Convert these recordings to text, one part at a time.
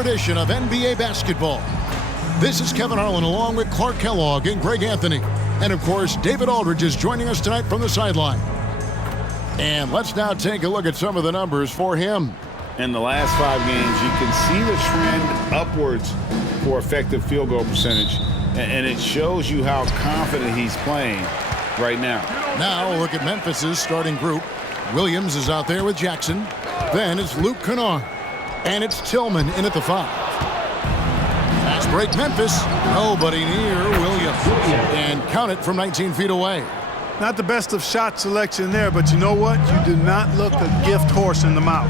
edition of NBA basketball. This is Kevin Harlan along with Clark Kellogg and Greg Anthony. And of course, David Aldridge is joining us tonight from the sideline. And let's now take a look at some of the numbers for him. In the last 5 games, you can see the trend upwards for effective field goal percentage. And it shows you how confident he's playing right now. Now look at Memphis's starting group. Williams is out there with Jackson. Then it's Luke Kennard. And it's Tillman in at the 5. Fast break Memphis. Nobody near Williams. And count it from 19 feet away. Not the best of shot selection there, but you know what? You do not look a gift horse in the mouth.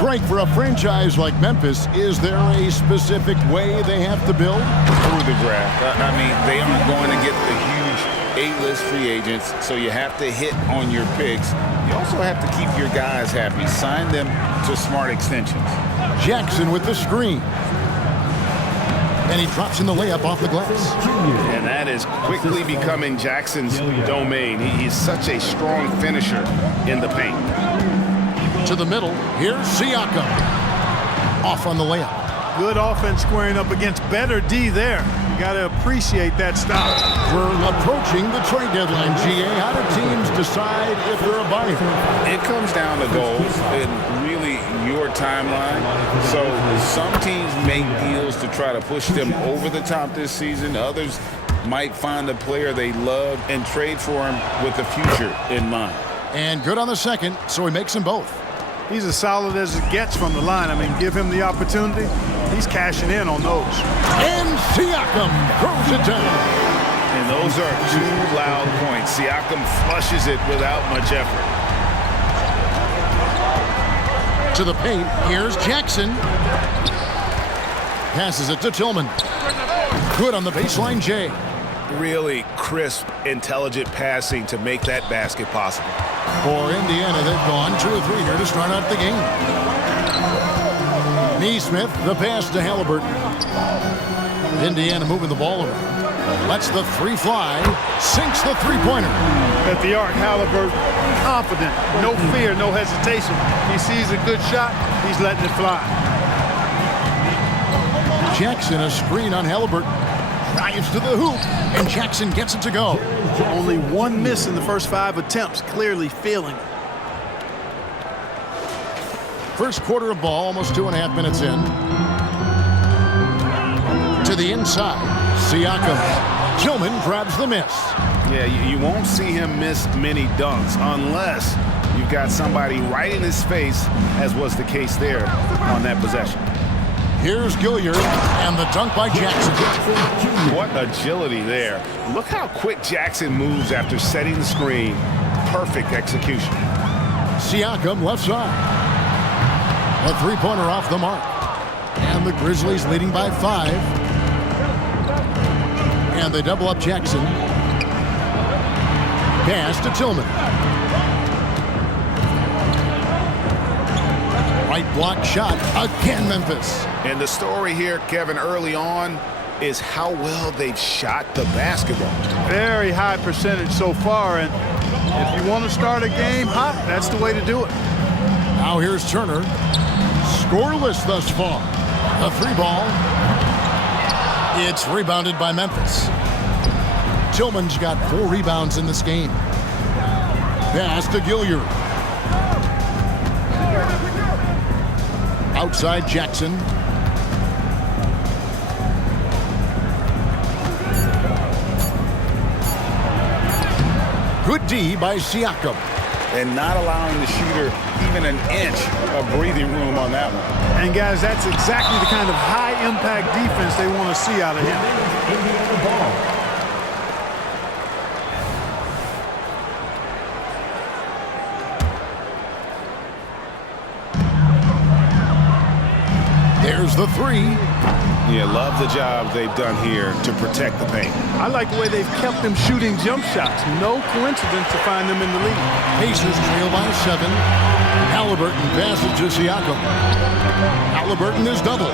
Greg, for a franchise like Memphis, is there a specific way they have to build? Through the draft. I mean, they aren't going to get the huge A-list free agents, so you have to hit on your picks. You also have to keep your guys happy. Sign them to smart extensions. Jackson with the screen. And he drops in the layup off the glass. And that is quickly becoming Jackson's domain. He's such a strong finisher in the paint. To the middle, here's Siakam. Off on the layup. Good offense squaring up against better D there. You got to appreciate that stop. We're approaching the trade deadline, GA. How do teams decide if they're a buyer? It comes down to goals and really your timeline. So some teams make deals to try to push them over the top this season. Others might find a player they love and trade for him with the future in mind. And good on the second, so he makes them both. He's as solid as it gets from the line. I mean, give him the opportunity. He's cashing in on those. And Siakam throws it down. And those are 2 loud points. Siakam flushes it without much effort. To the paint, here's Jackson. Passes it to Tillman. Good on the baseline, Jay. Really crisp, intelligent passing to make that basket possible. For Indiana, they've gone 2 or 3 here to start out the game. Neesmith, the pass to Halliburton. Indiana moving the ball around. Lets the 3 fly. Sinks the 3-pointer. At the arc, Halliburton, confident. No fear, no hesitation. He sees a good shot, he's letting it fly. Jackson, a screen on Halliburton. Drives to the hoop, and Jackson gets it to go. Only 1 miss in the first 5 attempts, clearly feeling it. First quarter of ball, almost 2.5 minutes in. To the inside, Siakam. Tillman grabs the miss. Yeah, you won't see him miss many dunks unless you've got somebody right in his face, as was the case there on that possession. Here's Gilliard, and the dunk by Jackson. What agility there. Look how quick Jackson moves after setting the screen. Perfect execution. Siakam left side. A 3-pointer off the mark. And the Grizzlies leading by 5. And they double up Jackson. Pass to Tillman. Right block shot. Again, Memphis. And the story here, Kevin, early on is how well they've shot the basketball. Very high percentage so far, and if you want to start a game hot, that's the way to do it. Now here's Turner. Scoreless thus far. A 3-ball. It's rebounded by Memphis. Tillman's got 4 rebounds in this game. Pass to Gilliard. Outside Jackson. Good D by Siakam. And not allowing the shooter even an inch of breathing room on that one. And guys, that's exactly the kind of high-impact defense they want to see out of him. There's the 3. Yeah, love the job they've done here to protect the paint. I like the way they've kept them shooting jump shots. No coincidence to find them in the lead. Pacers trail by 7. Halliburton passes to Siakam. Halliburton is double.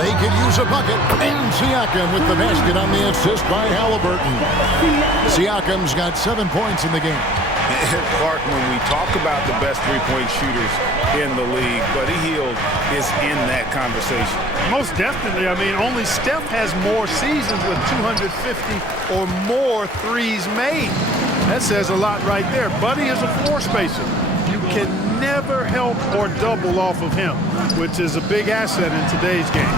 They could use a bucket. And Siakam with the basket on the assist by Halliburton. Siakam's got 7 points in the game. Clark, when we talk about the best three-point shooters in the league, Buddy Hield is in that conversation. Most definitely. I mean, only Steph has more seasons with 250 or more threes made. That says a lot right there. Buddy is a floor spacer. You can never help or double off of him, which is a big asset in today's game.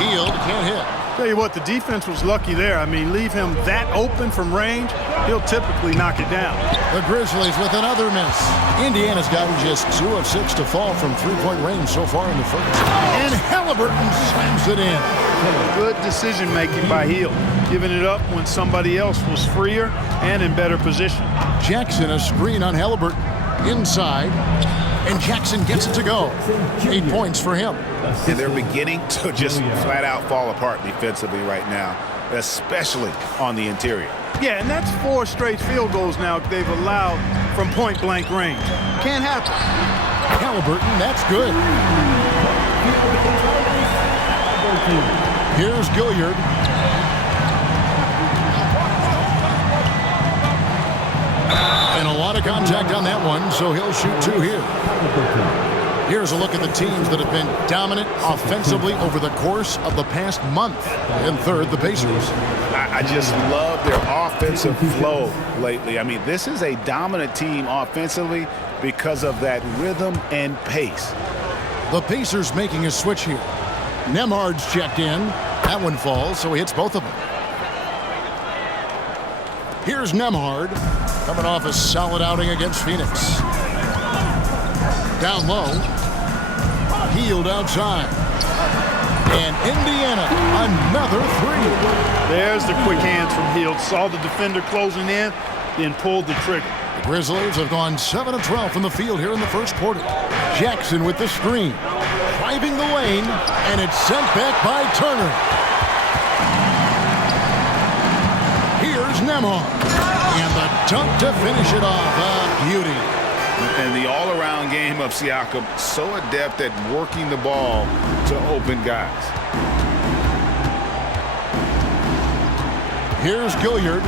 Hield can't hit. Tell you what, the defense was lucky there. I mean, leave him that open from range, he'll typically knock it down. The Grizzlies with another miss. Indiana's gotten just 2 of 6 to fall from three-point range so far in the first. And Halliburton slams it in. Good decision-making by Hield, giving it up when somebody else was freer and in better position. Jackson, a screen on Halliburton. Inside. And Jackson gets it to go. 8 points for him. And they're beginning to just flat out fall apart defensively right now, especially on the interior. Yeah, and that's 4 straight field goals now they've allowed from point-blank range. Can't happen. Halliburton, that's good. Here's Gilliard. And a lot of contact on that one, so he'll shoot 2 here. Here's a look at the teams that have been dominant offensively over the course of the past month. In third, the Pacers. I just love their offensive flow lately. I mean, this is a dominant team offensively because of that rhythm and pace. The Pacers making a switch here. Nemhard's checked in. That one falls, so he hits both of them. Here's Nemhard, coming off a solid outing against Phoenix. Down low. Hield outside. And Indiana, another 3. There's the quick hands from Hield. Saw the defender closing in, then pulled the trigger. The Grizzlies have gone 7 of 12 from the field here in the first quarter. Jackson with the screen. Driving the lane, and it's sent back by Turner. Here's Nemhard. And the dunk to finish it off. A beauty. And the all-around game of Siakam, so adept at working the ball to open guys. Here's Gilliard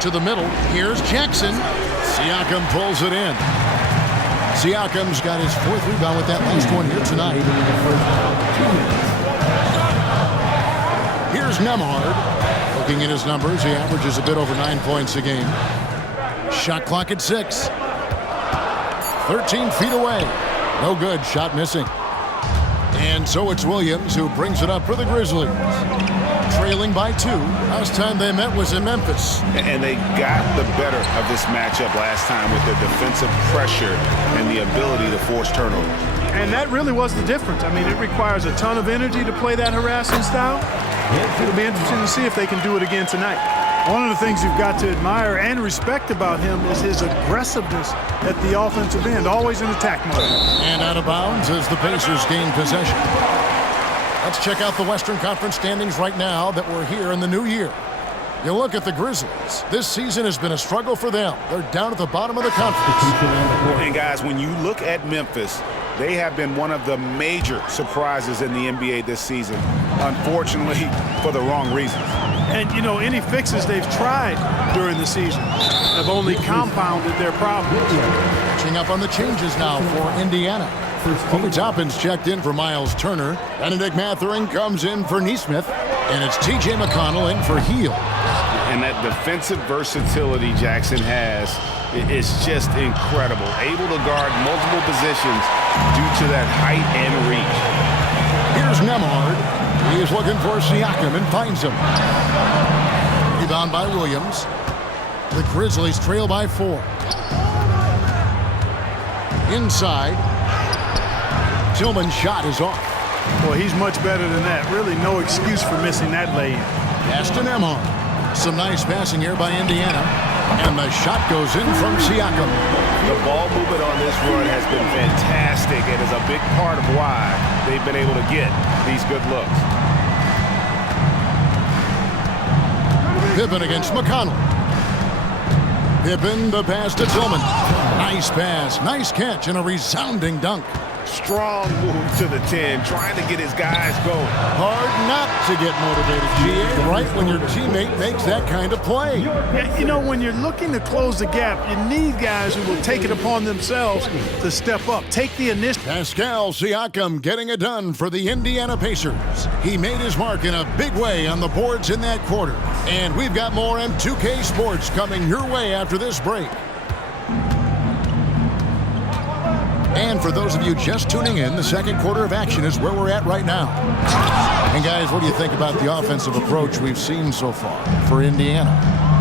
to the middle. Here's Jackson. Siakam pulls it in. Siakam's got his 4th rebound with that last one here tonight. Here's Nemhard. Looking at his numbers, he averages a bit over 9 points a game. Shot clock at 6. 13 feet away. No good. Shot missing. And so it's Williams who brings it up for the Grizzlies. Trailing by 2. Last time they met was in Memphis. And they got the better of this matchup last time with their defensive pressure and the ability to force turnovers. And that really was the difference. I mean, it requires a ton of energy to play that harassing style. It'll be interesting to see if they can do it again tonight. One of the things you've got to admire and respect about him is his aggressiveness at the offensive end, always in attack mode. And out of bounds as the Pacers gain possession. Let's check out the Western Conference standings right now that we're here in the new year. You look at the Grizzlies. This season has been a struggle for them. They're down at the bottom of the conference. And guys, when you look at Memphis, they have been one of the major surprises in the NBA this season, unfortunately, for the wrong reasons. And, you know, any fixes they've tried during the season have only compounded their problems. Catching up on the changes now for Indiana. Obi Toppin's checked in for Miles Turner. Benedict Mathurin comes in for Nesmith. And it's T.J. McConnell in for Hield. And that defensive versatility Jackson has is just incredible. Able to guard multiple positions due to that height and reach. Here's Nemhard. He is looking for Siakam and finds him. Rebound by Williams. The Grizzlies trail by 4. Inside. Tillman's shot is off. Well, he's much better than that. Really no excuse for missing that lay-in. Pass to Nemhard. Some nice passing here by Indiana. And the shot goes in from Siakam. The ball movement on this run has been fantastic and is a big part of why they've been able to get these good looks. Pippen against McConnell. Pippen, the pass to Tillman. Nice pass, nice catch, and a resounding dunk. Strong move to the 10, trying to get his guys going. Hard not to get motivated, GA, right when your teammate makes that kind of play. Yeah, you know, when you're looking to close the gap, you need guys who will take it upon themselves to step up, take the initiative. Pascal Siakam getting it done for the Indiana Pacers. He made his mark in a big way on the boards in that quarter. And we've got more M2K Sports coming your way after this break. And for those of you just tuning in, the second quarter of action is where we're at right now. And guys, what do you think about the offensive approach we've seen so far for Indiana?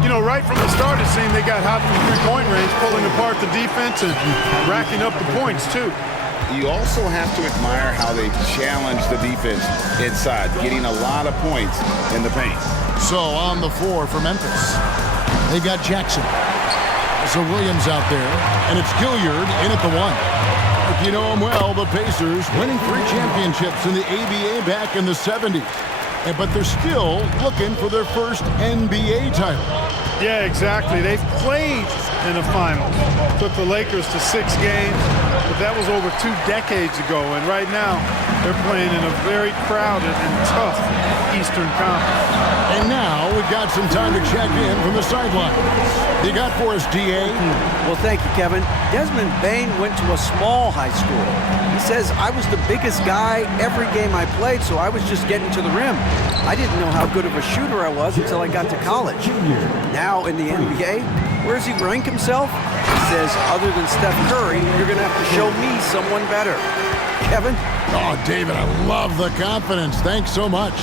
You know, right from the start, it seemed they got hot from three-point range, pulling apart the defense and racking up the points, too. You also have to admire how they challenge the defense inside, getting a lot of points in the paint. So on the floor for Memphis, they've got Jackson. So Williams out there, and it's Gilliard in at the 1. If you know him well, the Pacers winning 3 championships in the ABA back in the 70s. But they're still looking for their first NBA title. Yeah, exactly. They've played in the finals. Took the Lakers to 6 games, but that was over 2 decades ago. And right now, they're playing in a very crowded and tough Eastern Conference. And now we've got some time to check in from the sideline. You got for us, DA? Well, thank you, Kevin. Desmond Bain went to a small high school. He says, I was the biggest guy every game I played, so I was just getting to the rim. I didn't know how good of a shooter I was until I got to college. Now in the NBA, where does he rank himself? He says, other than Steph Curry, you're going to have to show me someone better. Kevin? Oh, David, I love the confidence. Thanks so much.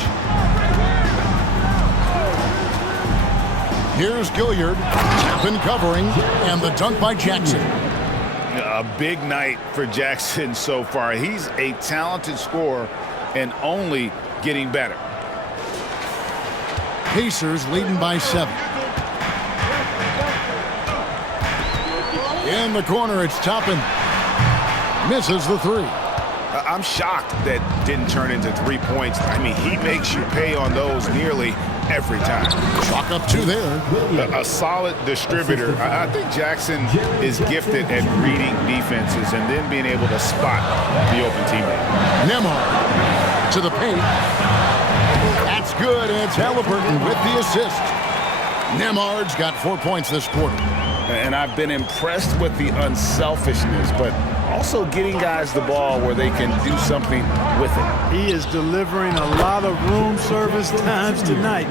Here's Gilliard, tap and covering, and the dunk by Jackson. A big night for Jackson so far. He's a talented scorer and only getting better. Pacers leading by 7. In the corner, it's Toppin. Misses the 3. I'm shocked that didn't turn into 3 points. I mean, he makes you pay on those nearly every time. Chalk up 2 there. A solid distributor. I think Jackson is gifted at reading defenses and then being able to spot the open teammate. Nembhard to the paint. That's good, and it's Halliburton with the assist. Nembhard's got 4 points this quarter. And I've been impressed with the unselfishness, but also getting guys the ball where they can do something with it. He is delivering a lot of room service times tonight.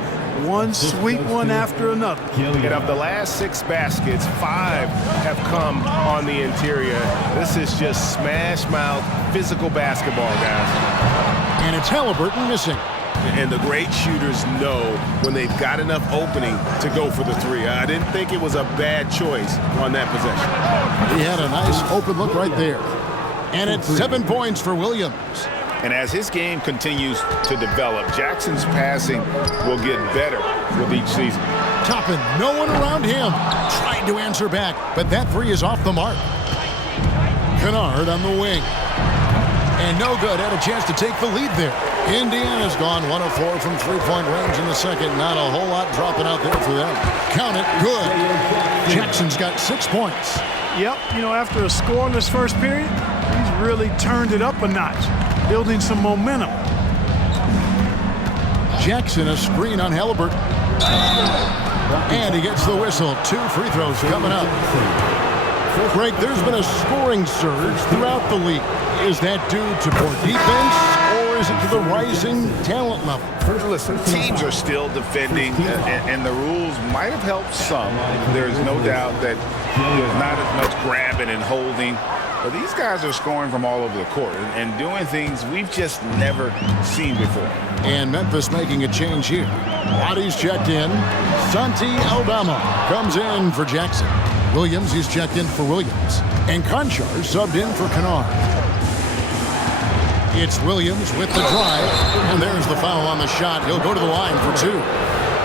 One sweet one after another. And of the last 6 baskets, 5 have come on the interior. This is just smash mouth, physical basketball, guys. And it's Halliburton missing. And the great shooters know when they've got enough opening to go for the 3. I didn't think it was a bad choice on that possession. He had a nice open look right there. And it's 7 points for Williams. And as his game continues to develop, Jackson's passing will get better with each season. Toppin, no one around him. Tried to answer back, but that 3 is off the mark. Kennard on the wing. And no good, had a chance to take the lead there. Indiana's gone 1 of 4 from 3-point range in the second. Not a whole lot dropping out there for them. Count it, good. Jackson's got 6 points. Yep, you know, after a scoreless first period, he's really turned it up a notch, building some momentum. Jackson, a screen on Halliburton. And he gets the whistle. 2 free throws coming up. Greg, there's been a scoring surge throughout the league. Is that due to poor defense, or is it to the rising talent level? Listen, teams are still defending, and the rules might have helped some. There's no doubt that there's not as much grabbing and holding. But these guys are scoring from all over the court and doing things we've just never seen before. And Memphis making a change here. Bodies checked in. Santi Aldama comes in for Jackson. Williams, he's checked in for Williams. And Conchar subbed in for Kennard. It's Williams with the drive. And there's the foul on the shot. He'll go to the line for 2.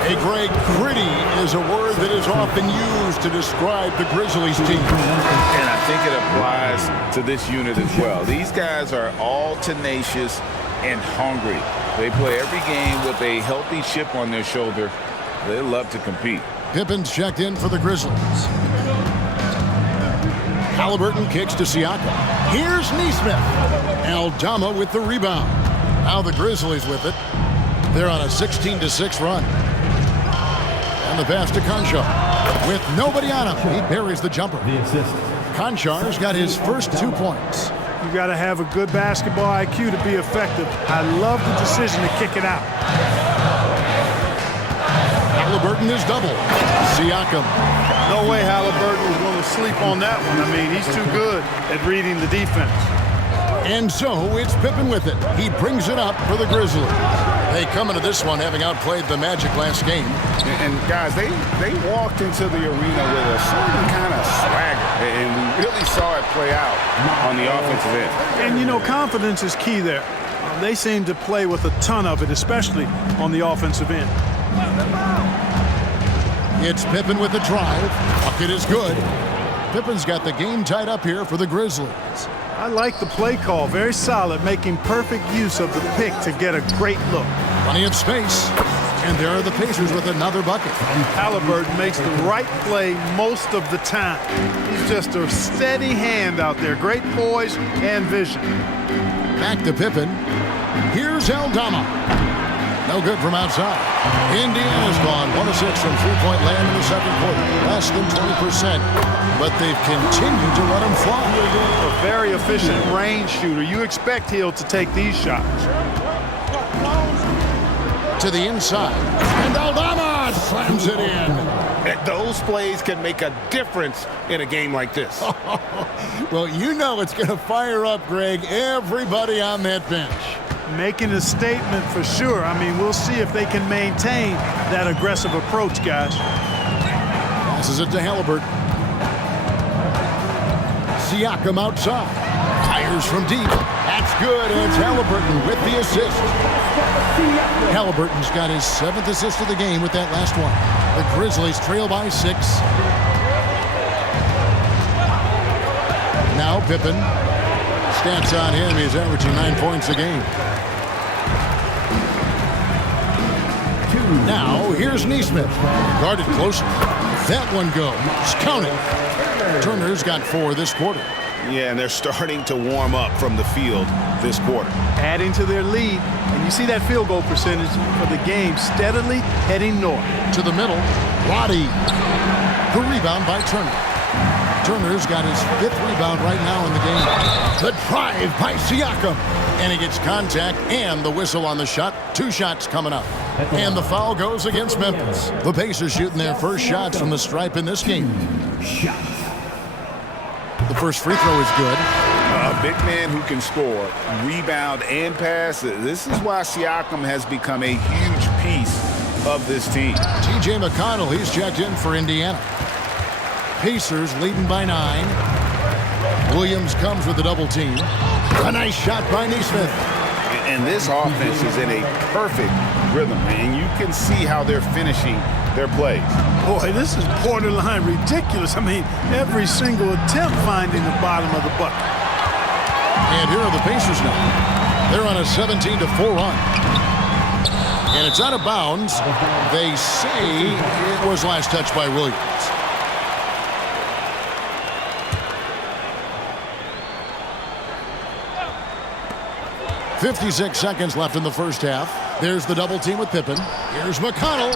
Hey, Greg, gritty is a word that is often used to describe the Grizzlies team. And I think it applies to this unit as well. These guys are all tenacious and hungry. They play every game with a healthy chip on their shoulder. They love to compete. Pippen's checked in for the Grizzlies. Halliburton kicks to Siakam. Here's Neesmith. Aldama with the rebound. Now the Grizzlies with it. They're on a 16-6 run. And the pass to Conchar. With nobody on him, he buries the jumper. Konchar's got his first 2 points. You got to have a good basketball IQ to be effective. I love the decision to kick it out. Halliburton is double. Siakam. No way Halliburton was going to sleep on that one. I mean, he's too good at reading the defense. And so it's Pippen with it. He brings it up for the Grizzlies. They come into this one having outplayed the Magic last game. And guys, they walked into the arena with a certain kind of swagger, and we really saw it play out on the offensive end. And, you know, confidence is key there. They seem to play with a ton of it, especially on the offensive end. It's Pippen with the drive. Bucket is good. Pippen's got the game tied up here for the Grizzlies. I like the play call. Very solid, making perfect use of the pick to get a great look. Plenty of space. And there are the Pacers with another bucket. Halliburton makes the right play most of the time. He's just a steady hand out there. Great poise and vision. Back to Pippen. Here's Aldama. No good from outside. Indiana's gone 1 of 6 from three-point land in the second quarter. Less than 20%. But they've continued to let him fly. A very efficient range shooter. You expect Hill to take these shots. To the inside. And Aldama slams it in. Those plays can make a difference in a game like this. Well, you know it's going to fire up, Greg, everybody on that bench. Making a statement for sure. I mean, we'll see if they can maintain that aggressive approach, guys. Passes it to Halliburton. Siakam outside. Fires from deep. That's good, and it's Halliburton with the assist. Halliburton's got his 7th assist of the game with that last one. The Grizzlies trail by 6. Now Pippen. Stats on him, he's averaging 9 points a game. Now, here's Neesmith. Guarded closer. That one goes. Count it. Turner's got 4 this quarter. Yeah, and they're starting to warm up from the field this quarter. Adding to their lead, and you see that field goal percentage for the game steadily heading north. To the middle, Roddy. The rebound by Turner. Turner's got his 5th rebound right now in the game. The drive by Siakam. And he gets contact and the whistle on the shot. 2 shots coming up. And the foul goes against Memphis. The Pacers shooting their first shots from the stripe in this game. The first free throw is good. A big man who can score, rebound, and pass. This is why Siakam has become a huge piece of this team. T.J. McConnell, he's checked in for Indiana. Pacers leading by 9. Williams comes with a double team. A nice shot by Neesmith. And this offense is in a perfect rhythm, and you can see how they're finishing their plays. Boy, this is borderline ridiculous. I mean, every single attempt finding the bottom of the bucket. And here are the Pacers now. They're on a 17-4 run. And it's out of bounds. They say it was last touched by Williams. 56 seconds left in the first half. There's the double team with Pippen. Here's McConnell.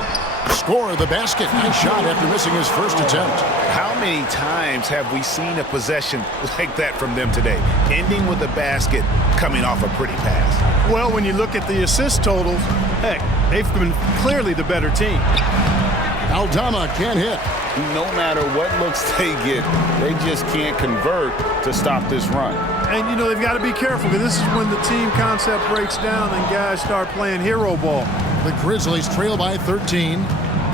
Score the basket. Nice shot after missing his first attempt. How many times have we seen a possession like that from them today? Ending with a basket, coming off a pretty pass. Well, when you look at the assist totals, heck, they've been clearly the better team. Aldama can't hit. No matter what looks they get, they just can't convert to stop this run. And, you know, they've got to be careful because this is when the team concept breaks down and guys start playing hero ball. The Grizzlies trail by 13.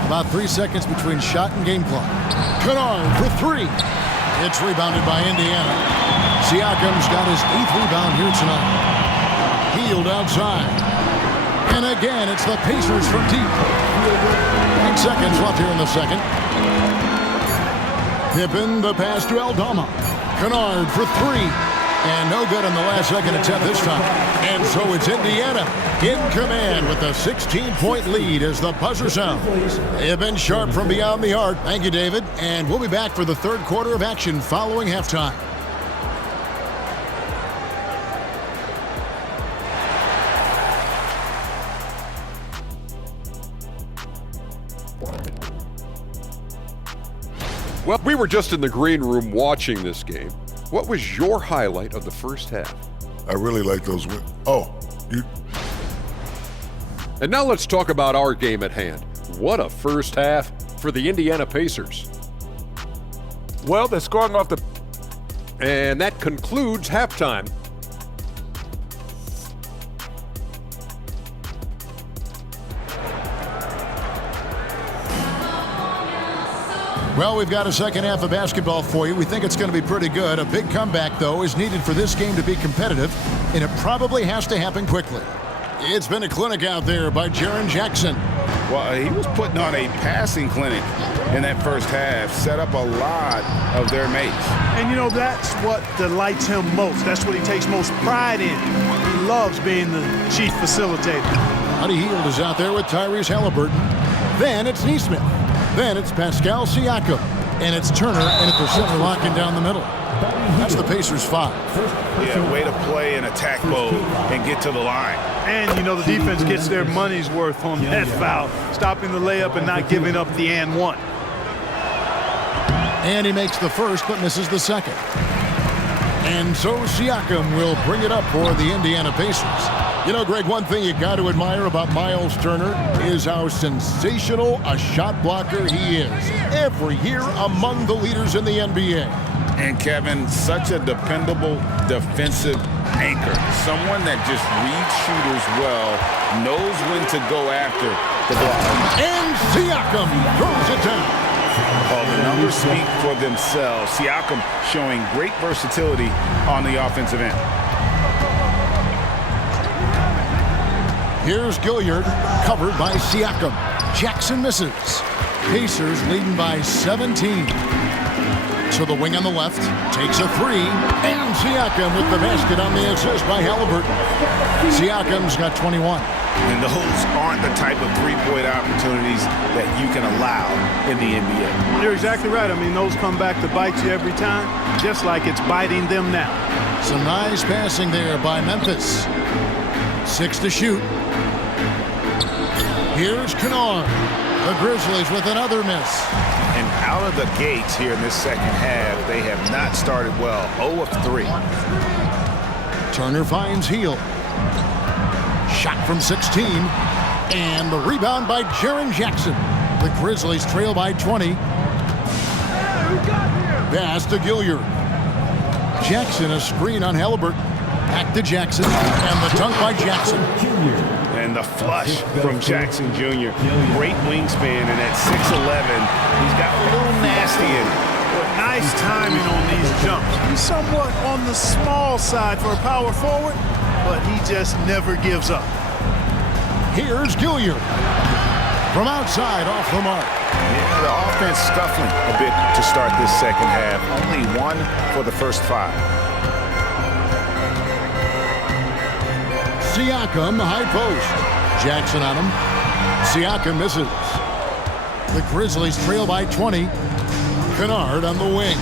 About 3 seconds between shot and game clock. Kennard for 3. It's rebounded by Indiana. Siakam's got his 8th rebound here tonight. Healed outside. And again, it's the Pacers from deep. 8 seconds left here in the second. Pippen, the pass to Aldama. Kennard for 3. And no good on the last second attempt this time. And so it's Indiana in command with a 16-point lead as the buzzer sounds. They have been sharp from beyond the arc. Thank you, David. And we'll be back for the third quarter of action following halftime. Well, we were just in the green room watching this game. What was your highlight of the first half? I really like those wins. Oh, you. And now let's talk about our game at hand. What a first half for the Indiana Pacers. Well, they're scoring off the... And that concludes halftime. Well, we've got a second half of basketball for you. We think it's going to be pretty good. A big comeback, though, is needed for this game to be competitive, and it probably has to happen quickly. It's been a clinic out there by Jaren Jackson. Well, he was putting on a passing clinic in that first half, set up a lot of their mates. And, you know, that's what delights him most. That's what he takes most pride in. He loves being the chief facilitator. Buddy Hield is out there with Tyrese Halliburton. Then it's Neesmith. Then it's Pascal Siakam. And it's Turner and at the center locking down the middle. That's the Pacers 5. Yeah, way to play in attack mode and get to the line. And, you know, the defense gets their money's worth on that foul, stopping the layup and not giving up the and one. And he makes the first but misses the second. And so Siakam will bring it up for the Indiana Pacers. You know, Greg, one thing you got to admire about Miles Turner is how sensational a shot blocker he is. Every year among the leaders in the NBA. And Kevin, such a dependable defensive anchor. Someone that just reads shooters well, knows when to go after the ball. And Siakam throws it down. Well, the numbers speak for themselves. Siakam showing great versatility on the offensive end. Here's Gilliard, covered by Siakam. Jackson misses. Pacers leading by 17. So the wing on the left takes a three, and Siakam with the basket on the assist by Halliburton. Siakam's got 21. And those aren't the type of three-point opportunities that you can allow in the NBA. You're exactly right. I mean, those come back to bite you every time, just like it's biting them now. Some nice passing there by Memphis. 6 to shoot. Here's Kennard. The Grizzlies with another miss. And out of the gates here in this second half, they have not started well. 0 of 3. Turner finds Hield. Shot from 16. And the rebound by Jaren Jackson. The Grizzlies trail by 20. Pass to Gilliard. Jackson, a screen on Halliburton. Back to Jackson. And the dunk by Jackson. And the flush from Jackson Jr. Great wingspan, and at 6'11", he's got a little nasty in it. Nice timing on these jumps. He's somewhat on the small side for a power forward, but he just never gives up. Here's Gilliard. From outside, off the mark. Yeah, the offense scuffling a bit to start this second half. Only 1 for the first 5. Siakam, high post. Jackson on him. Siakam misses. The Grizzlies trail by 20. Kennard on the wing.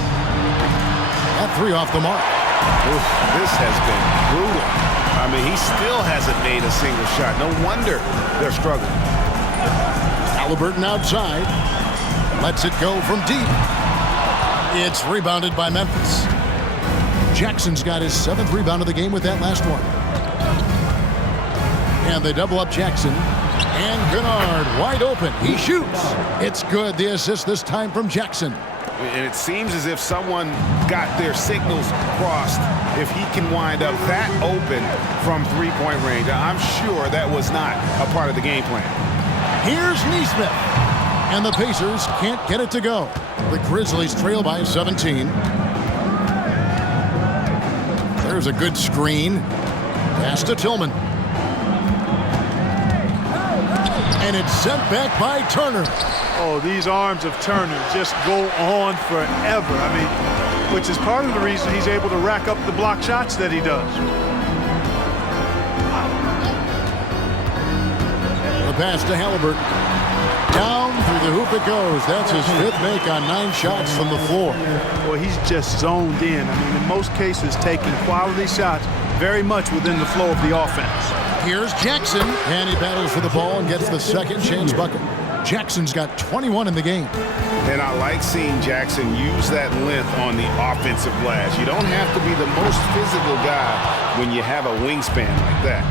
That 3 off the mark. Oof, this has been brutal. I mean, he still hasn't made a single shot. No wonder they're struggling. Halliburton outside. Lets it go from deep. It's rebounded by Memphis. Jackson's got his 7th rebound of the game with that last one. And they double up Jackson. And Kennard wide open. He shoots. It's good. The assist this time from Jackson. And it seems as if someone got their signals crossed if he can wind up that open from three-point range. I'm sure that was not a part of the game plan. Here's Neesmith. And the Pacers can't get it to go. The Grizzlies trail by 17. There's a good screen. Pass to Tillman. And it's sent back by Turner. Oh, these arms of Turner just go on forever. I mean, which is part of the reason he's able to rack up the block shots that he does. The pass to Halliburton. Down through the hoop it goes. That's his 5th make on 9 shots from the floor. Well, he's just zoned in. I mean, in most cases, taking quality shots very much within the flow of the offense. Here's Jackson, and he battles for the ball and gets the second chance bucket. Jackson's got 21 in the game. And I like seeing Jackson use that length on the offensive glass. You don't have to be the most physical guy when you have a wingspan like that.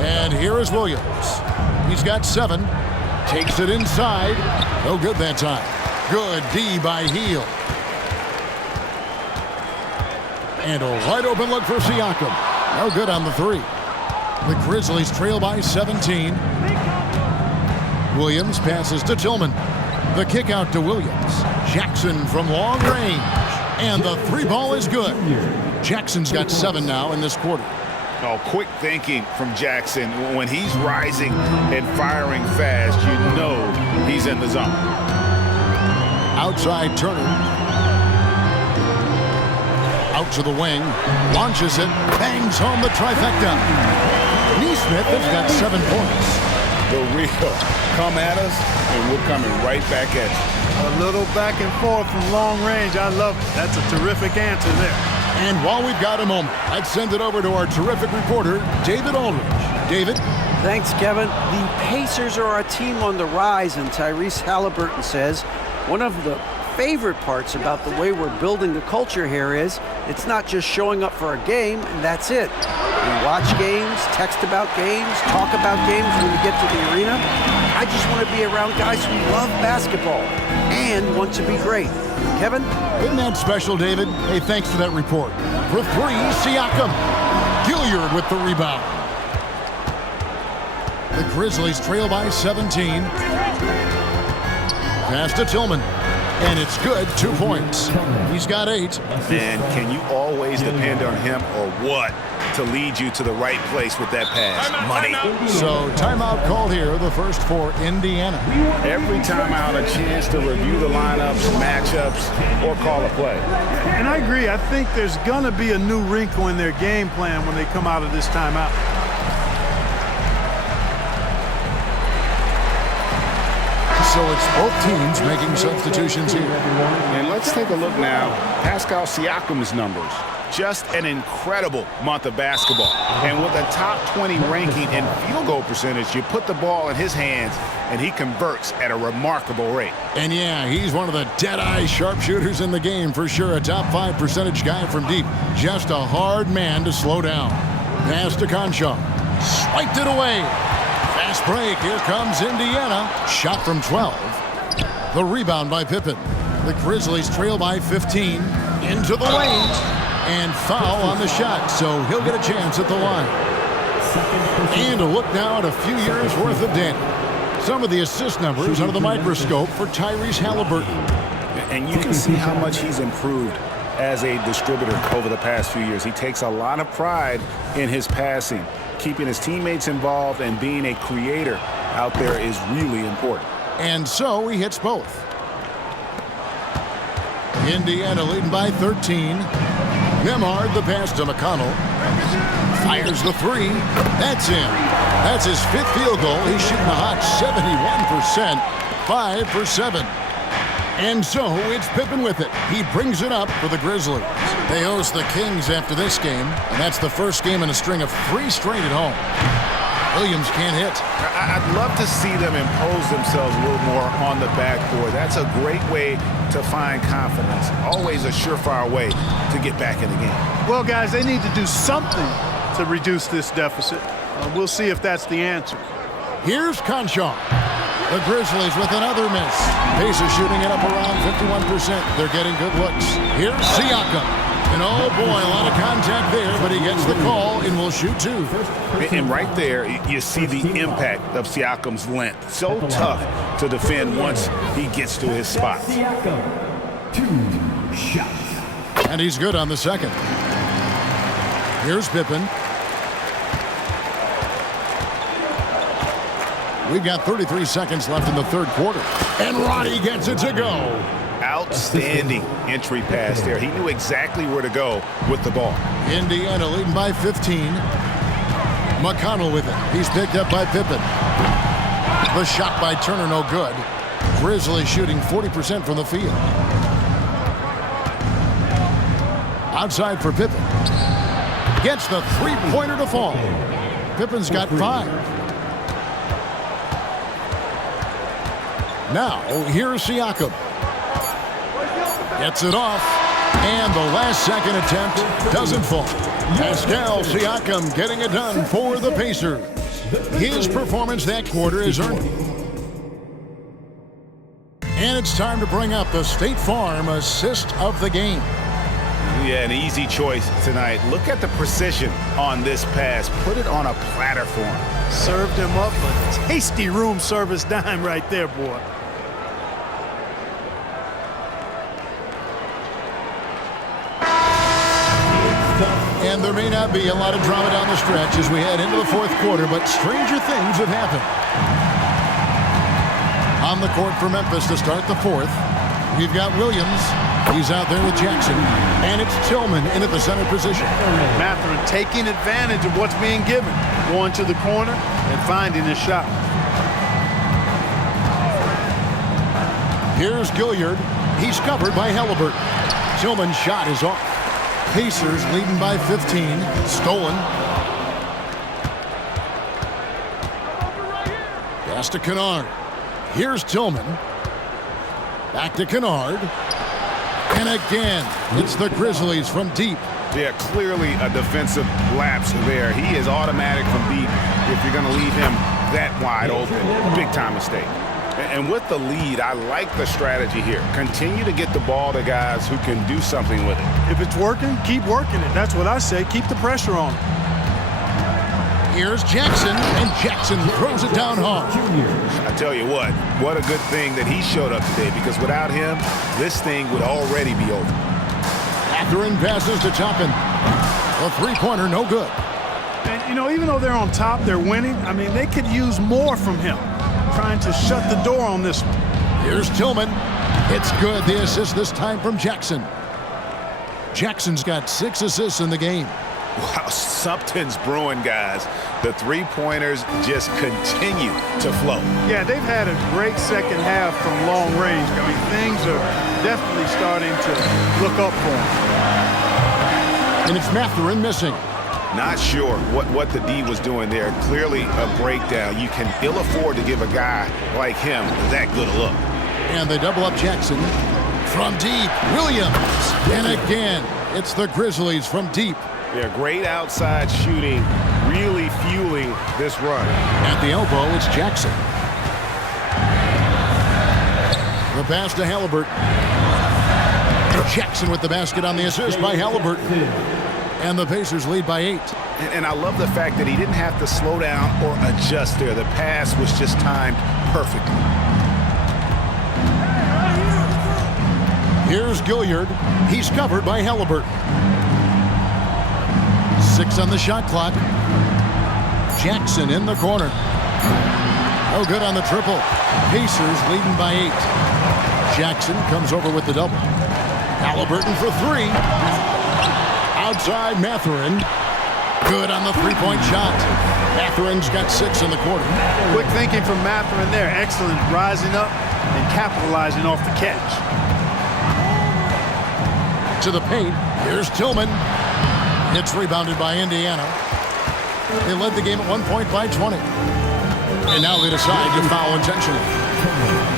And here is Williams. He's got 7. Takes it inside. No good that time. Good D by Heel. And a wide open look for Siakam. No good on the 3. The Grizzlies trail by 17. Williams passes to Tillman. The kick out to Williams. Jackson from long range. And the 3 ball is good. Jackson's got 7 now in this quarter. Oh, quick thinking from Jackson. When he's rising and firing fast, you know he's in the zone. Outside Turner. Out to the wing. Launches it. Bangs home the trifecta. Neesmith has got 7 points. The real come at us, and we're coming right back at you. A little back and forth from long range. I love it. That's a terrific answer there. And while we've got a moment, I'd send it over to our terrific reporter, David Aldridge. David? Thanks, Kevin. The Pacers are a team on the rise, and Tyrese Halliburton says one of the favorite parts about the way we're building the culture here is it's not just showing up for a game, and that's it. We watch games, text about games, talk about games when we get to the arena. I just want to be around guys who love basketball and want to be great. Kevin? Isn't that special, David? Hey, thanks for that report. For 3, Siakam. Gilliard with the rebound. The Grizzlies trail by 17. Pass to Tillman. And it's good, 2 points. He's got 8. Man, can you always depend on him or what to lead you to the right place with that pass? Money. So timeout called here, the first for Indiana. Every timeout, a chance to review the lineups, matchups, or call a play. And I agree. I think there's going to be a new wrinkle in their game plan when they come out of this timeout. So it's both teams making substitutions here. And let's take a look now. Pascal Siakam's numbers. Just an incredible month of basketball. And with a top 20 ranking in field goal percentage, you put the ball in his hands, and he converts at a remarkable rate. And yeah, he's one of the dead-eye sharpshooters in the game for sure. A top 5 percentage guy from deep. Just a hard man to slow down. Pass to Conchar. Swiped it away. Fast break. Here comes Indiana. Shot from 12. The rebound by Pippen. The Grizzlies trail by 15. Into the lane. And foul on the shot, so he'll get a chance at the line. And a look now at a few years' worth of data. Some of the assist numbers under the microscope for Tyrese Halliburton. And you can see how much he's improved as a distributor over the past few years. He takes a lot of pride in his passing. Keeping his teammates involved and being a creator out there is really important. And so he hits both. Indiana leading by 13. Nemhard the pass to McConnell. Fires the 3. That's in. That's his 5th field goal. He's shooting a hot 71%. 5 for 7. And so it's Pippen with it. He brings it up for the Grizzlies. They host the Kings after this game, and that's the first game in a string of 3 straight at home. Williams can't hit. I'd love to see them impose themselves a little more on the backboard. That's a great way to find confidence. Always a surefire way to get back in the game. Well, guys, they need to do something to reduce this deficit. We'll see if that's the answer. Here's Conchar. The Grizzlies with another miss. Pacers shooting it up around 51%. They're getting good looks. Here's Siakam. And oh boy, a lot of contact there, but he gets the call and will shoot 2. And right there, you see the impact of Siakam's length. So tough to defend once he gets to his spot. 2 shots. And he's good on the second. Here's Pippen. We've got 33 seconds left in the third quarter. And Roddy gets it to go. Outstanding entry pass there. He knew exactly where to go with the ball. Indiana leading by 15. McConnell with it. He's picked up by Pippen. The shot by Turner, no good. Grizzlies shooting 40% from the field. Outside for Pippen. Gets the three-pointer to fall. Pippen's got 5. Now, here's Siakam. Gets it off. And the last second attempt doesn't fall. Pascal Siakam getting it done for the Pacers. His performance that quarter is earned. And it's time to bring up the State Farm assist of the game. Yeah, an easy choice tonight. Look at the precision on this pass. Put it on a platter for him. Served him up a tasty room service dime right there, boy. And there may not be a lot of drama down the stretch as we head into the fourth quarter, but stranger things have happened. On the court for Memphis to start the fourth, we've got Williams. He's out there with Jackson. And it's Tillman in at the center position. Mathurin taking advantage of what's being given. Going to the corner and finding a shot. Here's Gilliard. He's covered by Halliburton. Tillman's shot is off. Pacers leading by 15. Stolen. Pass to Kennard. Here's Tillman. Back to Kennard. And again, it's the Grizzlies from deep. Yeah, clearly a defensive lapse there. He is automatic from deep if you're going to leave him that wide open. Big time mistake. And with the lead, I like the strategy here. Continue to get the ball to guys who can do something with it. If it's working, keep working it. That's what I say. Keep the pressure on. Here's Jackson, and Jackson throws it down hard. I tell you what a good thing that he showed up today, because without him, this thing would already be over. Mathurin passes to Toppin. A three-pointer, no good. And, you know, even though they're on top, they're winning. I mean, they could use more from him. Trying to shut the door on this one. Here's Tillman. It's good. The assist this time from Jackson. Jackson's got 6 assists in the game. Wow, something's brewing, guys. The three-pointers just continue to flow. Yeah, they've had a great second half from long range. I mean, things are definitely starting to look up for them. And it's Mathurin missing. Not sure what the D was doing there. Clearly a breakdown. You can ill afford to give a guy like him that good a look. And they double up Jackson from deep. Williams. And again, it's the Grizzlies from deep. Yeah, great outside shooting, really fueling this run. At the elbow, it's Jackson. The pass to Halliburton. Jackson with the basket on the assist by Halliburton. And the Pacers lead by 8. And I love the fact that he didn't have to slow down or adjust there. The pass was just timed perfectly. Here's Gilliard. He's covered by Halliburton. 6 on the shot clock. Jackson in the corner. No good on the triple. Pacers leading by 8. Jackson comes over with the double. Halliburton for 3. Outside Mathurin. Good on the three-point shot. Mathurin's got 6 in the quarter. Quick thinking from Mathurin there. Excellent rising up and capitalizing off the catch. To the paint. Here's Tillman. It's rebounded by Indiana. They led the game at 1 point by 20. And now they decide to foul intentionally.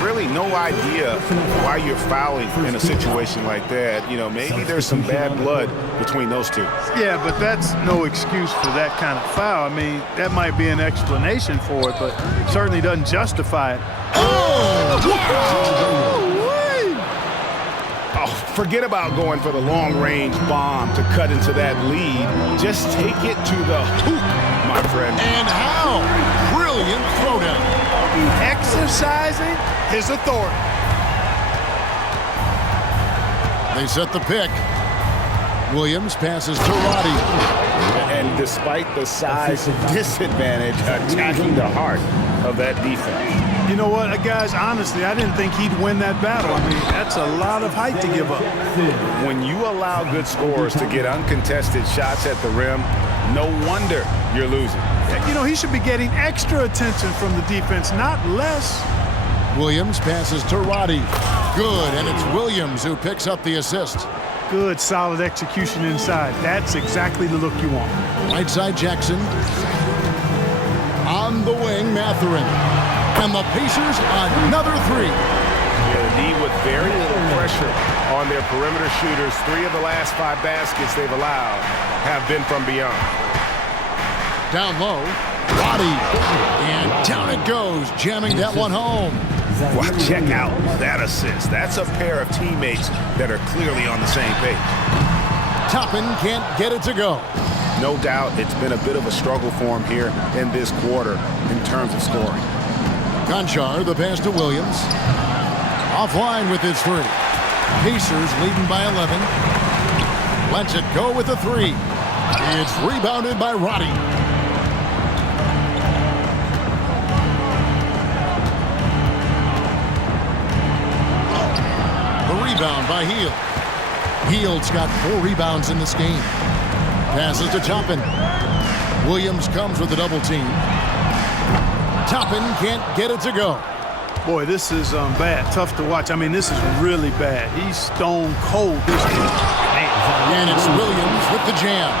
Really no idea why you're fouling in a situation like that. You know, maybe there's some bad blood between those two. Yeah, but that's no excuse for that kind of foul. I mean, that might be an explanation for it, but certainly doesn't justify it. Forget about going for the long-range bomb to cut into that lead. Just take it to the hoop, my friend. And how? Brilliant throwdown. Exercising his authority. They set the pick. Williams passes to Roddy. And despite the size disadvantage, attacking the heart. of that defense. You know what, guys, honestly, I didn't think he'd win that battle. I mean, that's a lot of height to give up. When you allow good scorers to get uncontested shots at the rim, no wonder you're losing. You know, he should be getting extra attention from the defense, not less. Williams passes to Roddy. Good, and it's Williams who picks up the assist. Good, solid execution inside. That's exactly the look you want. Right side Jackson. On the wing, Mathurin. And the Pacers, another three. The D with very little pressure on their perimeter shooters. 3 of the last 5 baskets they've allowed have been from beyond. Down low, Roddy. And down it goes, jamming that one home. Well, check out that assist. That's a pair of teammates that are clearly on the same page. Toppin can't get it to go. No doubt it's been a bit of a struggle for him here in this quarter in terms of scoring. Conchar, the pass to Williams. Offline with his 3. Pacers leading by 11. Lets it go with the 3. It's rebounded by Roddy. Rebound by Hield. Hield's got 4 rebounds in this game. Passes to Toppin. Williams comes with a double team. Toppin can't get it to go. Boy, this is bad. Tough to watch. I mean, this is really bad. He's stone cold. And it's Williams with the jam.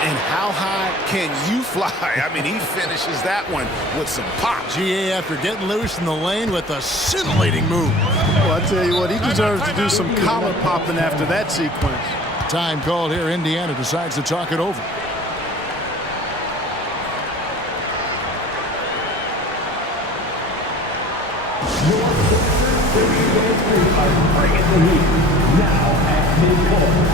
And how high can you fly? I mean, he finishes that one with some pop. GA after getting loose in the lane with a scintillating move. Well, I tell you what, he deserves to do some collar popping after that sequence. Time called here. Indiana decides to talk it over. Bringing the heat now at midcourt.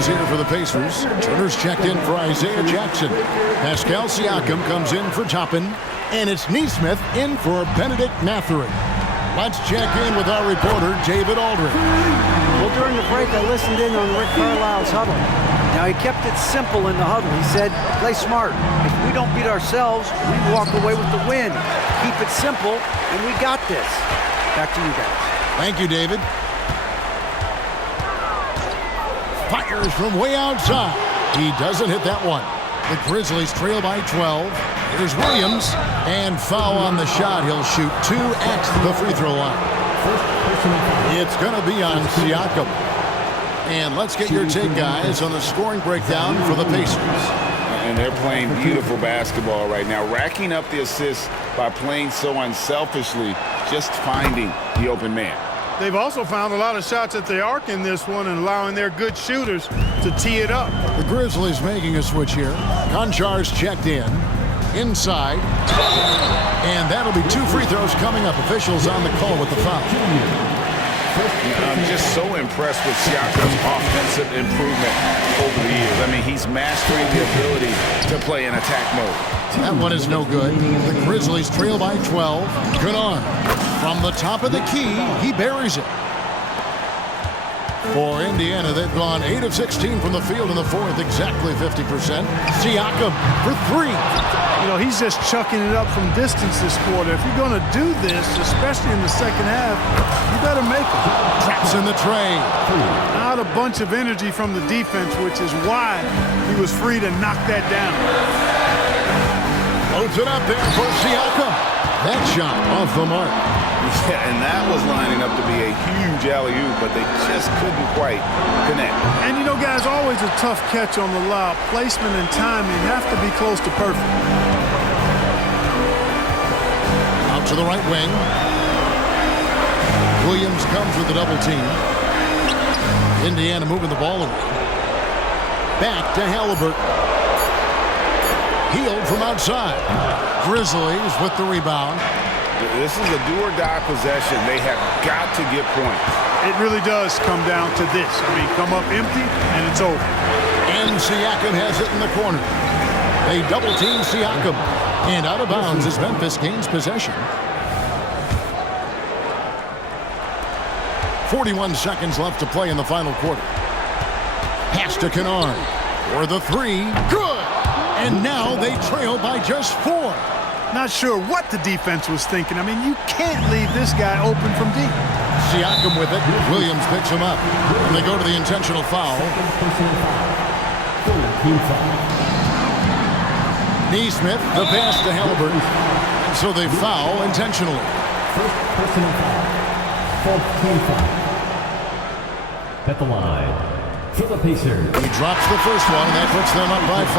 Here for the Pacers. Turner's checked in for Isaiah Jackson. Pascal Siakam comes in for Toppin. And it's Neesmith in for Benedict Mathurin. Let's check in with our reporter, David Aldridge. Well, during the break, I listened in on Rick Carlisle's huddle. Now, he kept it simple in the huddle. He said, play smart. If we don't beat ourselves, we walk away with the win. Keep it simple, and we got this. Back to you guys. Thank you, David. Fires from way outside. He doesn't hit that one. The Grizzlies trail by 12. Here's Williams. And foul on the shot. He'll shoot 2 at the free throw line. It's going to be on Siakam. And let's get your take, guys, on the scoring breakdown for the Pacers. And they're playing beautiful basketball right now, racking up the assists by playing so unselfishly, just finding the open man. They've also found a lot of shots at the arc in this one and allowing their good shooters to tee it up. The Grizzlies making a switch here. Konchar's checked in. Inside. And that'll be 2 free throws coming up. Officials on the call with the foul. I'm just so impressed with Siakam's offensive improvement over the years. I mean, he's mastering the ability to play in attack mode. That one is no good. The Grizzlies trail by 12. Kennard. From the top of the key, he buries it. For Indiana, they've gone 8 of 16 from the field in the 4th, exactly 50%. Siakam for 3. You know, he's just chucking it up from distance this quarter. If you're going to do this, especially in the second half, you better make it. Traps in the tray. Not a bunch of energy from the defense, which is why he was free to knock that down. Loads it up there for Siakam. That shot off the mark. Yeah, and that was lining up to be a huge alley-oop, but they just couldn't quite connect. And you know, guys, always a tough catch on the lob. Placement and timing have to be close to perfect. Out to the right wing. Williams comes with the double team. Indiana moving the ball away. Back to Halliburton. Hield from outside. Grizzlies with the rebound. This is a do-or-die possession. They have got to get points. It really does come down to this. I mean, come up empty, and it's over. And Siakam has it in the corner. They double-team Siakam. And out of bounds as Memphis gains possession. 41 seconds left to play in the final quarter. Pass to Kennard. For the three. Good! And now they trail by just 4. Not sure what the defense was thinking. I mean, you can't leave this guy open from deep. Siakam with it. Williams picks him up. And they go to the intentional foul. Neesmith, the pass to Halliburton. And so they foul intentionally. First personal foul. 4th foul. At the line for the Pacers. He drops the first one, and that puts them up by 5.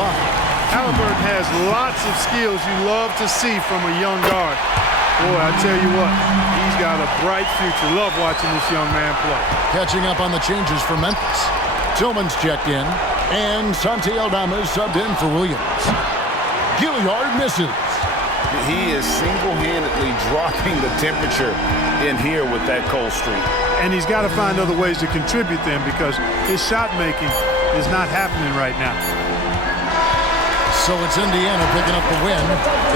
Halliburton has lots of skills you love to see from a young guard. Boy, I tell you what, he's got a bright future. Love watching this young man play. Catching up on the changes for Memphis. Tillman's checked in, and Santi Aldama is subbed in for Williams. Gilliard misses. He is single-handedly dropping the temperature in here with that cold streak. And he's got to find other ways to contribute then, because his shot making is not happening right now. So it's Indiana picking up the win.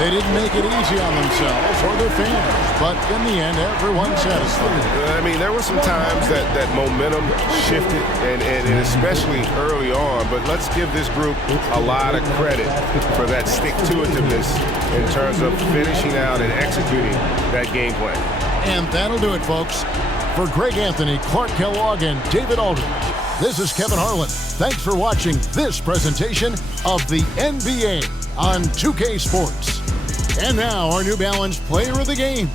They didn't make it easy on themselves or their fans, but in the end, everyone's satisfied. I mean, there were some times that momentum shifted, and especially early on, but let's give this group a lot of credit for that stick-to-itiveness in terms of finishing out and executing that game plan. And that'll do it, folks. For Greg Anthony, Clark Kellogg, and David Aldridge, this is Kevin Harlan. Thanks for watching this presentation of the NBA on 2K Sports. And now our New Balance Player of the Game.